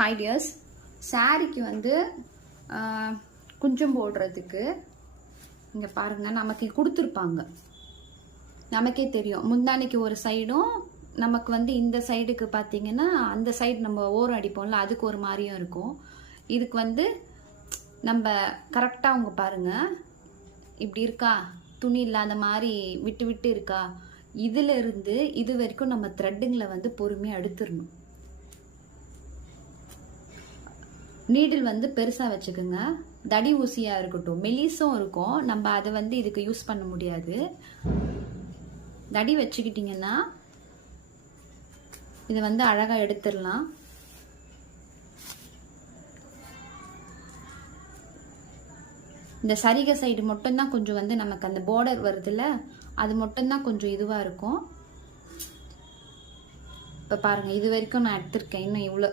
Hi tears, சாரிக்கு வந்து குஞ்சம் போடுறதுக்கு இங்கே பாருங்கள், நமக்கு கொடுத்துருப்பாங்க. நமக்கே தெரியும், முந்தானைக்கு ஒரு சைடும் நமக்கு வந்து இந்த சைடுக்கு பார்த்தீங்கன்னா அந்த சைடு நம்ம ஓரம் அடிப்போம்ல, அதுக்கு ஒரு மாதிரியும் இருக்கும். இதுக்கு வந்து நம்ம கரெக்டாக அவங்க பாருங்கள், இப்படி இருக்கா, துணி இல்லாத மாதிரி விட்டு விட்டு இருக்கா, இதில் இருந்து இது வரைக்கும் நம்ம த்ரெட்டுங்களை வந்து பொறுமையாக எடுத்துடணும். நீடில் வந்து பெருசாக வச்சுக்கோங்க, தடி ஊசியாக இருக்கட்டும், மெலிசும் இருக்கும், நம்ம அதை வந்து இதுக்கு யூஸ் பண்ண முடியாது. தடி வச்சுக்கிட்டிங்கன்னா இதை வந்து அழகாக எடுத்துடலாம். இந்த சரிகை சைடு மட்டும்தான் கொஞ்சம் வந்து நமக்கு அந்த பார்டர் வருதுல்ல, அது மட்டும்தான் கொஞ்சம் இதுவாக இருக்கும். இப்போ பாருங்கள், இது வரைக்கும் நான் எடுத்திருக்கேன், இன்னும் இவ்வளோ